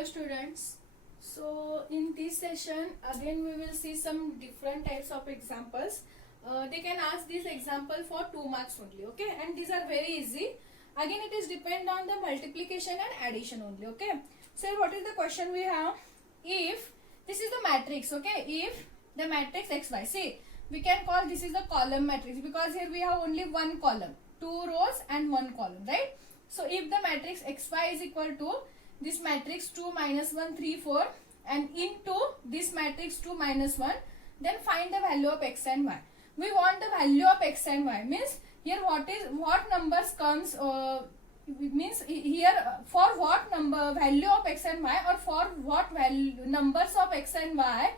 Hello students. So in this session again we will see some different types of examples. They can ask this example for 2 marks only, okay, and these are very easy. Again it is depend on the multiplication and addition only, okay. So what is the question we have? If this is the matrix, okay, if the matrix xy, see we can call this is the column matrix because here we have only one column, 2 rows and 1 column, right? So if the matrix xy is equal to this matrix 2 minus 1 3 4 and into this matrix 2 minus 1, then find the value of x and y. We want the value of x and y, means here what numbers comes, means here for what number value of x and y, or for what value numbers of x and y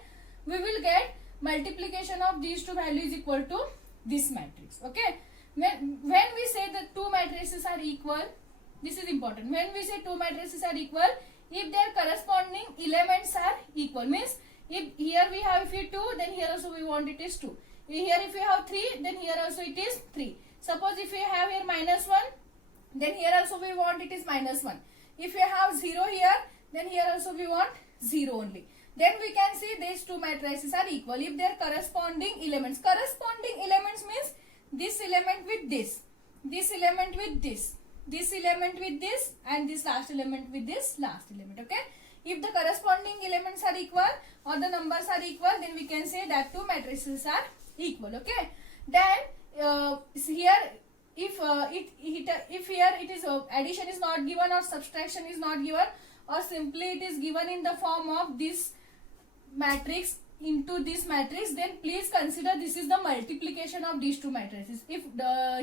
we will get multiplication of these two values equal to this matrix, okay. When we say that two matrices are equal, this is important. When we say two matrices are equal, if their corresponding elements are equal, means if here we have if 2, then here also we want it is 2. Here if we have 3, then here also it is 3. Suppose if we have here minus 1, then here also we want it is minus 1. If we have 0 here, then here also we want 0 only. Then we can see these two matrices are equal if their corresponding elements. Corresponding elements means this element with this element with this element with this, and this last element with this last element, okay. If the corresponding elements are equal or the numbers are equal, then we can say that two matrices are equal, okay. Then here if here it is addition is not given or subtraction is not given, or simply it is given in the form of this matrix into this matrix, then please consider this is the multiplication of these two matrices. If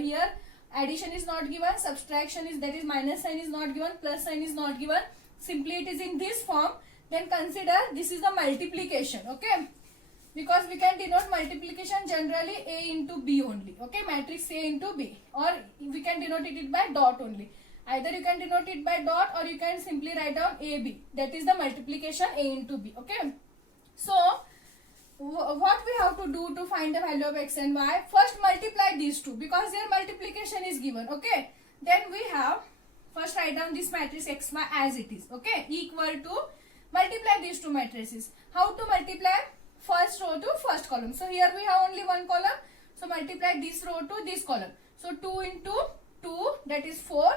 here addition is not given, subtraction is, that is minus sign is not given, plus sign is not given, simply it is in this form, then consider this is the multiplication, okay. Because we can denote multiplication generally A into B only, okay, matrix A into B, or we can denote it by dot only. Either you can denote it by dot or you can simply write down AB, that is the multiplication A into B, okay. So what we have to do to find the value of x and y? First multiply these two because their multiplication is given, okay. Then we have first write down this matrix xy as it is, okay, equal to multiply these two matrices. How to multiply? First row to first column. So here we have only one column, so multiply this row to this column. So 2 into 2, that is 4.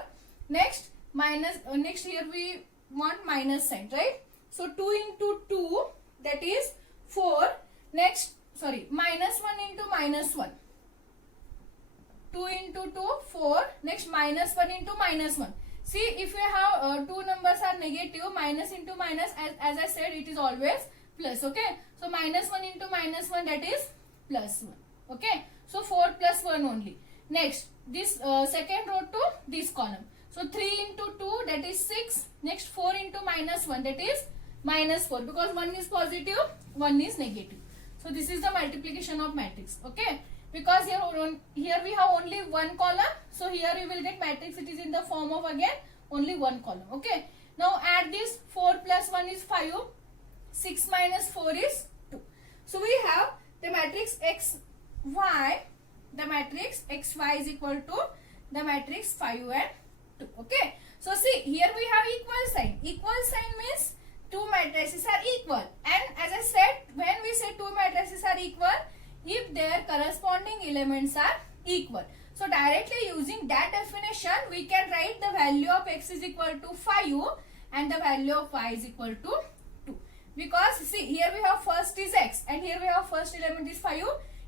Next minus, next here we want minus sign, right? So 2 into 2, that is 4. Next, sorry, minus 1 into minus 1. 2 into 2, 4. Next, minus 1 into minus 1. See, if we have two numbers are negative, minus into minus, as I said, it is always plus, okay. So, minus 1 into minus 1, that is plus 1, okay. So, 4 plus 1 only. Next, this second row to this column. So, 3 into 2, that is 6. Next, 4 into minus 1, that is minus 4, because 1 is positive, 1 is negative. So this is the multiplication of matrix, okay. Because here we have only one column, so here we will get matrix. It is in the form of again only one column, okay. Now add this 4 plus 1 is 5, 6 minus 4 is 2. So we have the matrix xy. The matrix xy is equal to the matrix 5 and 2, okay. So see, here we have equal sign. Equal sign means two matrices are equal, and as I said, when we say two matrices are equal, if their corresponding elements are equal. So directly using that definition, we can write the value of x is equal to 5 and the value of y is equal to 2. Because see, here we have first is x and here we have first element is 5,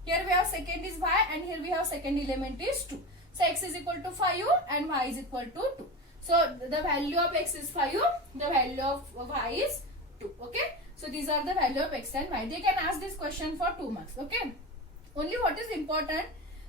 here we have second is y and here we have second element is 2. So x is equal to 5 and y is equal to 2. So the value of x is 5, the value of y is 2, okay. So these are the value of x and y. They can ask this question for 2 marks, okay. Only what is important,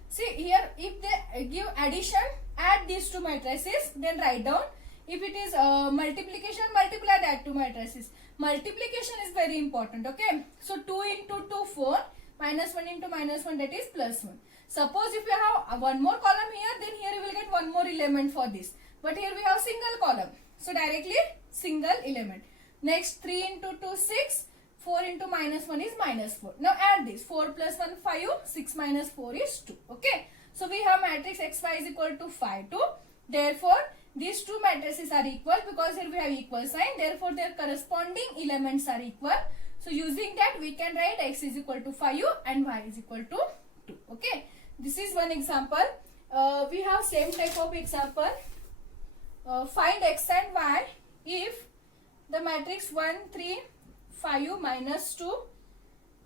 see here if they give addition, add these two matrices, then write down. If it is multiplication, multiply that two matrices. Multiplication is very important, okay. So 2 into 2, 4, minus 1 into minus 1, that is plus 1. Suppose if you have one more column here, then here you will get one more element for this. But here we have single column. So directly single element. Next 3 into 2, 6. 4 into minus 1 is minus 4. Now add this. 4 plus 1, 5. 6 minus 4 is 2. Okay. So we have matrix xy is equal to 5, 2. Therefore, these two matrices are equal because here we have equal sign, therefore their corresponding elements are equal. So using that we can write x is equal to 5 and y is equal to 2. Okay, this is one example. We have same type of example. Find x and y if the matrix 1 3 5 minus 2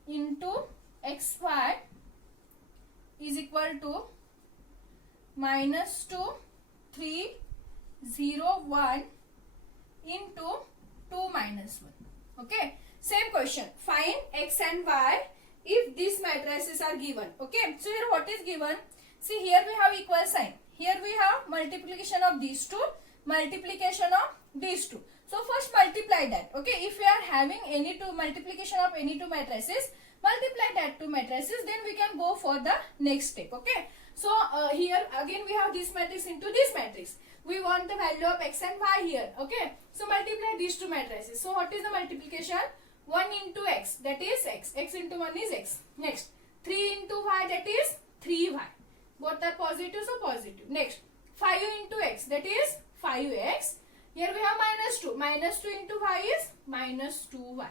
into xy is equal to minus 2 3 0 1 into 2 minus 1. Okay, same question. Find x and y if these matrices are given. Okay, so here what is given? See, here we have equal sign, here we have multiplication of these two, multiplication of these two. So first multiply that. Okay, if we are having any two multiplication of any two matrices, multiply that two matrices, then we can go for the next step. Okay, so here again we have this matrix into this matrix. We want the value of x and y here. Okay, so multiply these two matrices. So what is the multiplication? 1 into x, that is x. X into 1 is x. Next, 3 into y, that is 3y. Both are positive, so positive. Next, 5 into x, that is 5x. Here we have minus 2. Minus 2 into y is minus 2y.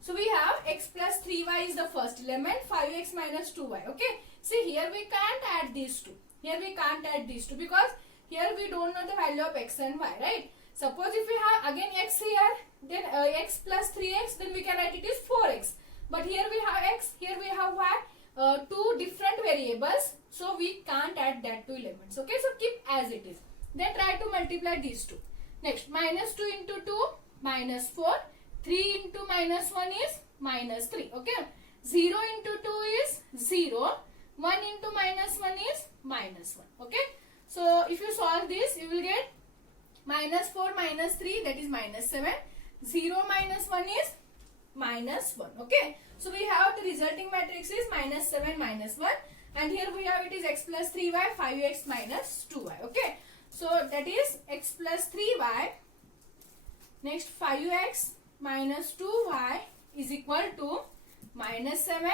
So we have x plus 3y is the first element, 5x minus 2y. Okay, see, here we can't add these two. Here we can't add these two because here we don't know the value of x and y, right? Suppose if we have again x here, then x plus 3x, then we can write it is 4x. But here we have x, here we have y, two different variables. So we can't add that two elements. Okay, so keep as it is. Then try to multiply these two. Next, minus 2 into 2, minus 4. 3 into minus 1 is minus 3. Okay, 0 into 2 is 0. 1 into minus 1 is minus 1. Okay, so if you solve this, you will get minus 4 minus 3, that is minus 7. 0 minus 1 is minus 1. Okay, so we have the resulting matrix is minus 7 minus 1, and here we have it is x plus 3y, 5x minus 2y. Okay, so that is x plus 3y. Next, 5x minus 2y is equal to minus 7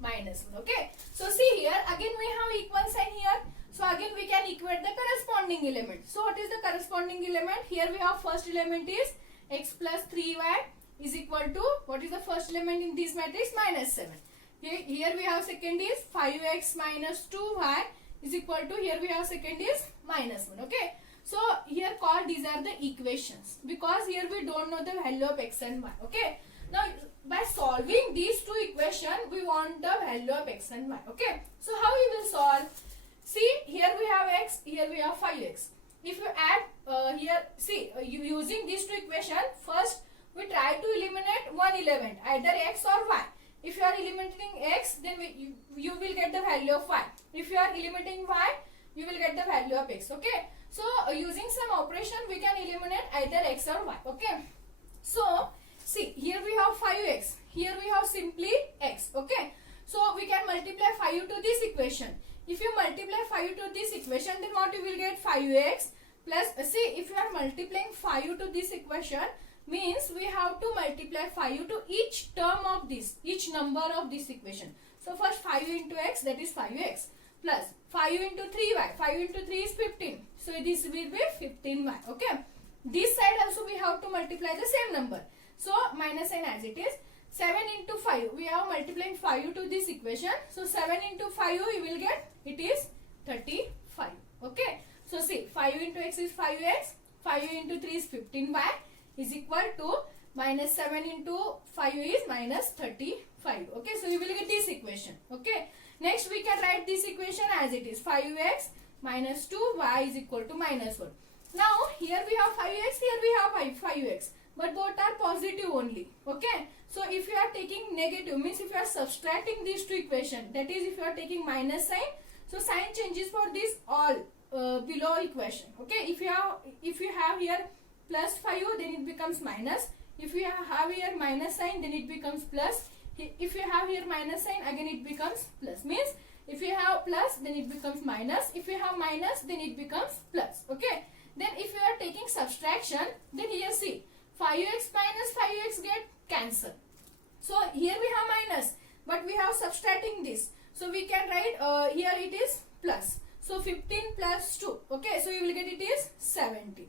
minus 1. Okay, so see here again we have equal sign here. So again we can equate the corresponding element. So what is the corresponding element? Here we have first element is x plus 3y is equal to, what is the first element in this matrix? Minus 7. Here we have second is 5x minus 2y is equal to, here we have second is minus 1. Okay, so here call these are the equations because here we don't know the value of x and y. Okay, now by solving these two equations we want the value of x and y. Okay, so how we will solve? See, here we have x, here we have 5x. If you add here, see, using these two equations, first we try to eliminate one element, either x or y. If you are eliminating x, then you will get the value of y. If you are eliminating y, you will get the value of x. Okay, so using some operation we can eliminate either x or y. Okay, so see, here we have 5x, here we have simply x. Okay, so we can multiply 5 to this equation. If you multiply 5 to this equation, then what you will get? 5x plus, see, if you are multiplying 5 to this equation, means we have to multiply 5 to each term of this, each number of this equation. So first 5 into x, that is 5x, plus 5 into 3y, 5 into 3 is 15. So this will be 15y. Okay, this side also we have to multiply the same number. So minus sign as it is. 7 into 5, we are multiplying 5 to this equation. So 7 into 5 you will get, it is 35. Okay, so see, 5 into x is 5x, 5 into 3 is 15y is equal to minus 7 into 5 is minus 35. Okay, so you will get this equation. Okay, next we can write this equation as it is, 5x minus 2y is equal to minus 1. Now here we have 5x, here we have 5x, but both are positive only. Okay, so if you are taking negative, means if you are subtracting these two equations, that is if you are taking minus sign, so sign changes for this all below equation. Okay, if you have here plus 5, then it becomes minus. If you have here minus sign, then it becomes plus. If you have here minus sign, again it becomes plus. Means if you have plus, then it becomes minus. If you have minus, then it becomes plus. Okay, then if you are taking subtraction, then here see, 5x minus 5x get cancelled. So here we have minus, but we have subtracting this. So we can write here it is plus. So 15 plus 2. Okay, so you will get it is 17.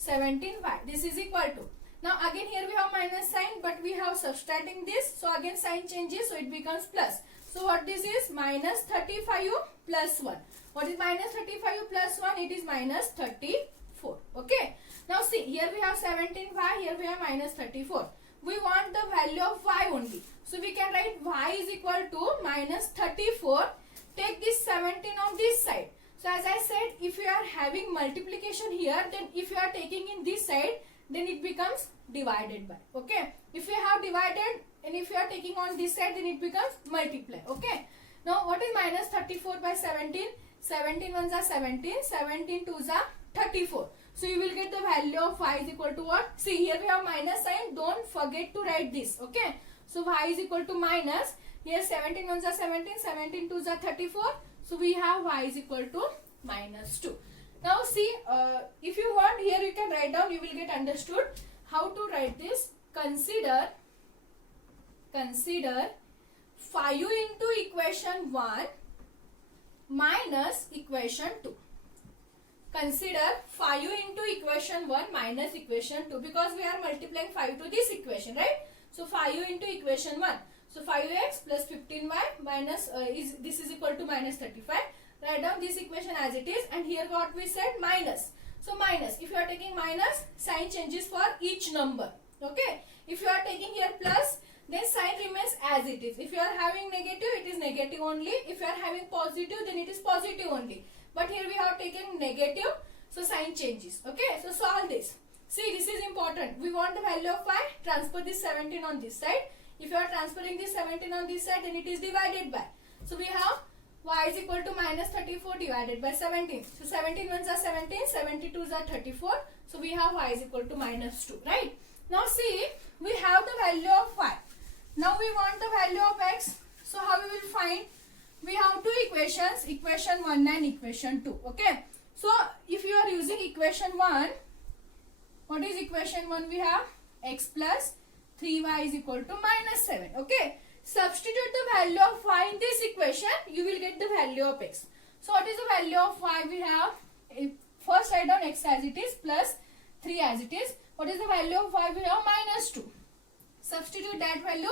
17y. This is equal to. Now again here we have minus sign, but we have subtracting this. So again sign changes, so it becomes plus. So what this is? Minus 35 plus 1. What is minus 35 plus 1? It is minus 34. Okay. Now see, here we have 17y, here we have minus 34. We want the value of y only. So we can write y is equal to minus 34. Take this 17 on this side. So as I said, if you are having multiplication here, then if you are taking in this side, then it becomes divided by. Okay. If you have divided and if you are taking on this side, then it becomes multiply. Okay. Now what is minus 34 by 17? 17 ones are 17, 17 twos are 34. So you will get the value of y is equal to what? See, here we have minus sign. Don't forget to write this. Okay. So y is equal to minus. Here 17 ones are 17, 17 twos are 34. So we have y is equal to minus 2. Now see, if you want, here you can write down, you will get understood how to write this. Consider 5 into equation 1 minus equation 2. Consider 5 into equation 1 minus equation 2, because we are multiplying 5 to this equation, right? So 5 into equation 1. So 5x plus 15y minus this is equal to minus 35. Write down this equation as it is, and here what we said, minus. So minus, if you are taking minus, sign changes for each number. Okay. If you are taking here plus, then sign remains as it is. If you are having negative, it is negative only. If you are having positive, then it is positive only. But here we have taken negative, so sign changes. Okay. So solve this. See, this is important. We want the value of y. Transfer this 17 on this side. If you are transferring this 17 on this side, then it is divided by. So we have y is equal to minus 34 divided by 17. So 17 ones are 17, 72s are 34. So we have y is equal to minus 2, right? Now see, we have the value of y. Now we want the value of x. So how we will find? We have two equations, equation 1 and equation 2. Okay. So if you are using equation 1, what is equation 1? We have x plus 3y is equal to minus 7. Okay. Substitute the value of y in this equation, you will get the value of x. So what is the value of y? We have, first write down x as it is plus 3 as it is. What is the value of y? We have minus 2. Substitute that value,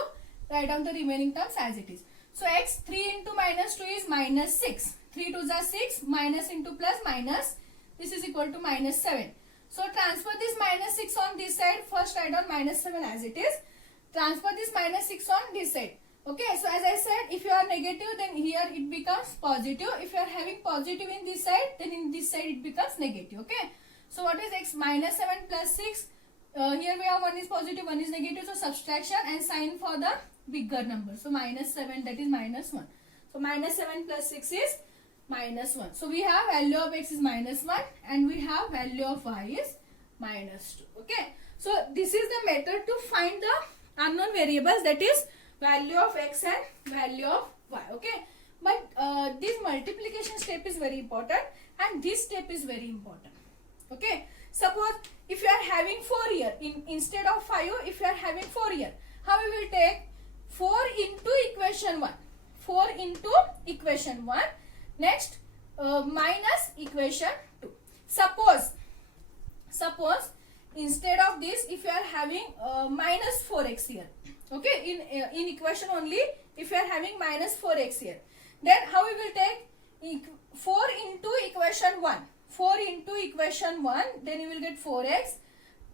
write down the remaining terms as it is. So x 3 into minus 2 is minus 6. 3 2s are 6, minus into plus minus. This is equal to minus 7. So transfer this minus 6 on this side. First write down minus 7 as it is. Transfer this minus 6 on this side. Okay, so as I said, if you are negative, then here it becomes positive. If you are having positive in this side, then in this side it becomes negative. Okay, so what is x? Minus 7 plus 6. Here we have 1 is positive, 1 is negative. So subtraction and sign for the bigger number. So minus 7, that is minus 1. So minus 7 plus 6 is minus 1. So we have value of x is minus 1 and we have value of y is minus 2. Okay, so this is the method to find the unknown variables, that is value of x and value of y. Okay, but this multiplication step is very important and this step is very important. Okay, suppose if you are having 4 here, instead of 5, if you are having 4 here, how we will take 4 into equation 1. 4 into equation 1. Next, minus equation 2. Suppose instead of this, if you are having minus 4x here, okay, in equation only, if you are having minus 4x here, then how we will take 4 into equation 1. 4 into equation 1, then you will get 4x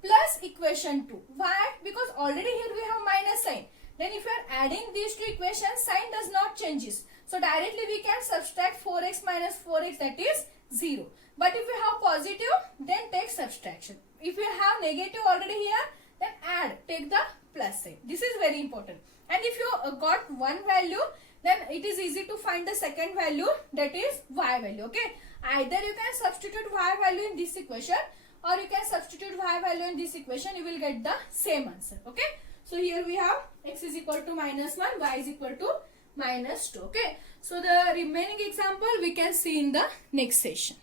plus equation 2. Why? Because already here we have minus sign. Then if you are adding these two equations, sign does not changes. So directly we can subtract 4x minus 4x, that is 0. But if you have positive, then take subtraction. If you have negative already here, then add, take the plus sign. This is very important. And if you got one value, then it is easy to find the second value, that is y value. Okay, either you can substitute y value in this equation or you can substitute y value in this equation, you will get the same answer. Okay, so here we have x is equal to minus 1, y is equal to minus 2. Okay, so the remaining example we can see in the next session.